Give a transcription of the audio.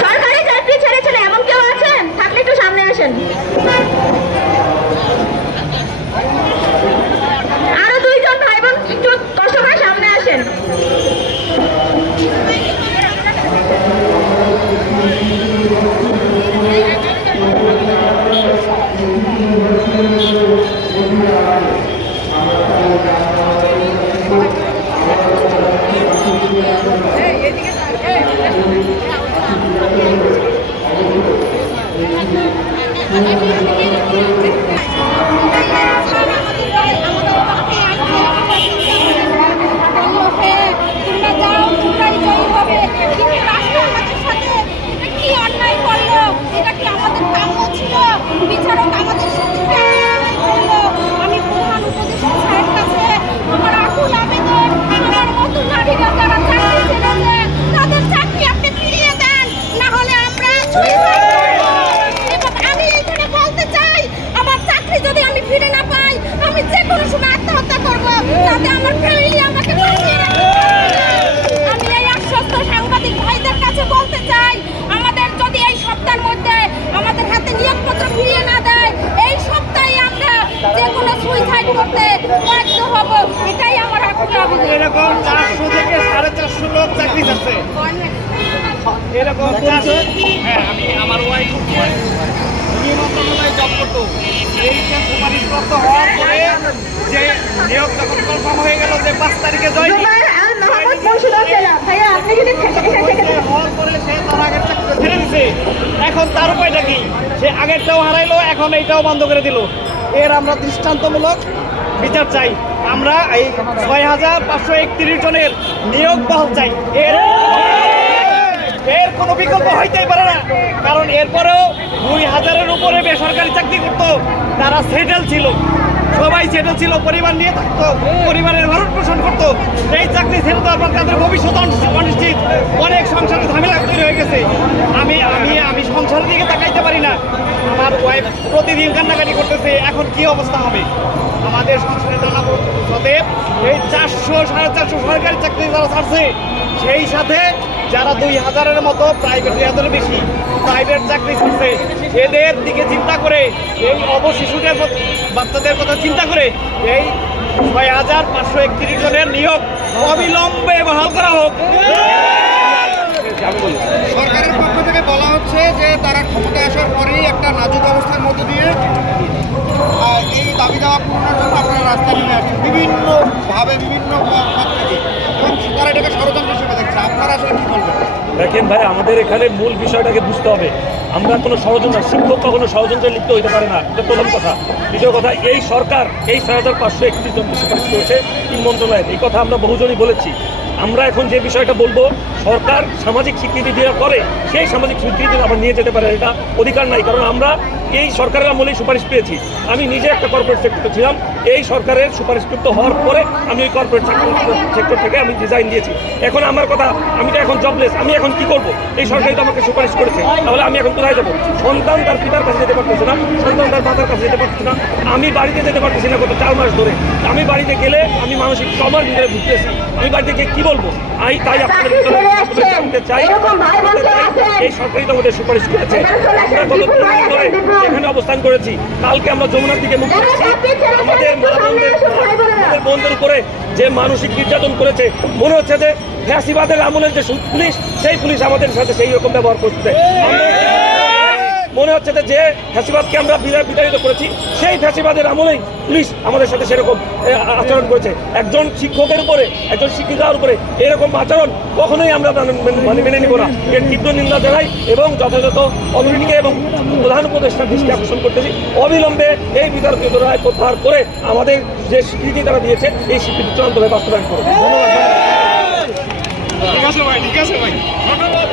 সরকারি চাকরি ছেড়েছেন এমন কেউ আছেন? থাকলে একটু সামনে আসেন আরও দুইজন ভাই বোন একটু কষ্ট করে সামনে আসেন তোমরা যাও তোমরাই জয়ী হবে কিন্তু রাষ্ট্র আমাদের সাথে এটা কি অন্যায় করল এটা কি আমাদের কাম্য ছিল বিচারক আমাদের সাথে অন্যায় করল আমি প্রধান উপদেষ্টা সাহেব কাছে আমার আকুল আবেদন আমার মতো নারীরা যারা চাকরি ছেড়েছে তাদের চাকরি আপনি ফিরিয়ে দেন না হলে আমরা সুইসাইড করব এবং আমি এখানে বলতে চাই আমার চাকরি যদি আমি ফিরে না পাই আমি যে কোনো সময় আত্মহত্যা করব তাতে আমার ফ্যামিলি আমাকে বাঁচিয়ে রাখতে পারবে না। আমি এই আশ্বস্ত সাংবাদিক ভাইদের কাছে বলতে চাই আমাদের যদি এই সপ্তাহের মধ্যে আমাদের হাতে নিয়োগপত্র ফিরিয়ে না দেয় এই সপ্তাহে আমরা যে কোনো সুইসাইড করতে বাধ্য হব এটাই আমার আকুল আবেদন এরকম চারশো থেকে সাড়ে চারশো লোক চাকরি যাচ্ছে এরকম হ্যাঁ আমি আমার ওয়াইফ মন্ত্রণালয়ে জব করতো। এইটা সুপারিশপ্রাপ্ত হওয়ার পরে যে নিয়োগ যখন কনফার্ম হয়ে গেল যে পাঁচ তারিখে জয় হওয়ার পরে সে তার আগের চাকরি ছেড়ে দিছে। এখন তার উপায়টা কি? সে আগেরটাও হারাইলো এখন এইটাও বন্ধ করে দিল। এর আমরা দৃষ্টান্তমূলক বিচার চাই। আমরা এই ছয় হাজার পাঁচশো একত্রিশ জনের নিয়োগ বহাল চাই। এর এর কোনো বিকল্প হইতেই পারে না। কারণ এরপরেও দুই হাজারের উপরে বেসরকারি চাকরি করত, তারা সেটেল ছিল। সবাই সেটেল ছিল, পরিবার নিয়ে থাকতো, পরিবারের ভরণ পোষণ করতো। এই চাকরি ছেড়ে দেওয়ার পর তাদের ভবিষ্যৎ অনিশ্চিত। অনেক সংসারে হয়ে গেছে। আমি আমি আমি সংসারের দিকে তাকাইতে পারি না। আমার ওয়াইফ প্রতিদিন কান্নাকাটি করতেছে। এখন কি অবস্থা হবে? আমাদের সংসারে সদেব এই চারশো, সাড়ে চারশো সরকারি চাকরি যারা ছাড়ছে, সেই সাথে যারা দুই হাজারের মতো প্রাইভেট দুই হাজারের বেশি প্রাইভেট চাকরি করছে এদের দিকে চিন্তা করে, এই অবশিশুদের বাচ্চাদের কথা চিন্তা করে, এই ছয় হাজার পাঁচশো একত্রিশ জনের নিয়োগ অবিলম্বে বহাল করা হোক সরকারের পক্ষ থেকে বলা হচ্ছে যে তারা ক্ষমতায় আসার পরেই একটা নাজুক অবস্থার মধ্যে দিয়ে আহ, এই দাবি দাওয়া পূরণের জন্য আপনারা রাস্তায় নেমে আসছেন বিভিন্নভাবে, বিভিন্ন পথ থেকে। দেখেন ভাই, আমাদের এখানে মূল বিষয়টাকে বুঝতে হবে। আমরা কোনো ষড়যন্ত্র, শিক্ষক কখনো ষড়যন্ত্রে লিপ্ত হইতে পারে না। এটা প্রথম কথা। দ্বিতীয় কথা, এই সরকার এই ছয় হাজার পাঁচশো একত্রিশ জন সুপারিশ করেছে তিন মন্ত্রণালয়ের। এই কথা আমরা বহুজনই বলেছি। আমরা এখন যে বিষয়টা বলব, সরকার সামাজিক স্বীকৃতি দেওয়া করে সেই সামাজিক স্বীকৃতি আবার নিয়ে যেতে পারে, এটা অধিকার নাই। কারণ আমরা এই সরকারের আমলেই সুপারিশ পেয়েছি। আমি নিজে একটা কর্পোরেট সেক্টর ছিলাম, এই সরকারের সুপারিশকৃত হওয়ার পরে আমি ওই কর্পোরেট সেক্টর থেকে আমি ডিজাইন দিয়েছি। এখন আমার কথা, আমি তো এখন জবলেস আমি এখন কি করব? এই সরকারই তো আমাকে সুপারিশ করেছে। তাহলে আমি এখন কোথায় যাব? সন্তান তার পিতার কাছে যেতে পারতেছে না, সন্তান তার মাতার কাছে যেতে পারতেছে না। আমি বাড়িতে যেতে পারতেছি না গত চার মাস ধরে। আমি বাড়িতে গেলে আমি মানসিক সবার ভিতরে ভুগতেছি আমি বাড়িতে গিয়ে কি বলব? আমি তাই আপনাদের জানতে চাই এই সরকারই আমাদের সুপারিশ করেছে। আমরা গত তিন দিন ধরে এখানে অবস্থান করেছি। কালকে আমরা যমুনার দিকে মুখ করেছি আমাদের আমাদের বোনদের উপরে যে মানসিক নির্যাতন করেছে মনে হচ্ছে যে ফ্যাসিবাদের আমলের যে পুলিশ সেই পুলিশ আমাদের সাথে সেই রকম ব্যবহার করছে। মনে হচ্ছে যে ফ্যাসিবাদকে আমরা বিতাড়িত করেছি, সেই ফ্যাসিবাদের আমলেই পুলিশ আমাদের সাথে সেরকম আচরণ করেছে। একজন শিক্ষকের উপরে, একজন শিক্ষিকার উপরে এরকম আচরণ কখনোই আমরা মানে- মানে- নিব না। এর তীব্র নিন্দা জানাই এবং যথাযথ অথরিটিকে এবং প্রধান উপদেষ্টার দৃষ্টি আকর্ষণ করতেছি। অবিলম্বে এই বিতর্কিত রায় প্রত্যাহার করে আমাদের যে স্বীকৃতি তারা দিয়েছে, এই স্বীকৃতি চূড়ান্তভাবে বাস্তবায়ন করবে। ধন্যবাদ। ঠিক আছে ভাই, ঠিক আছে ভাই। ধন্যবাদ।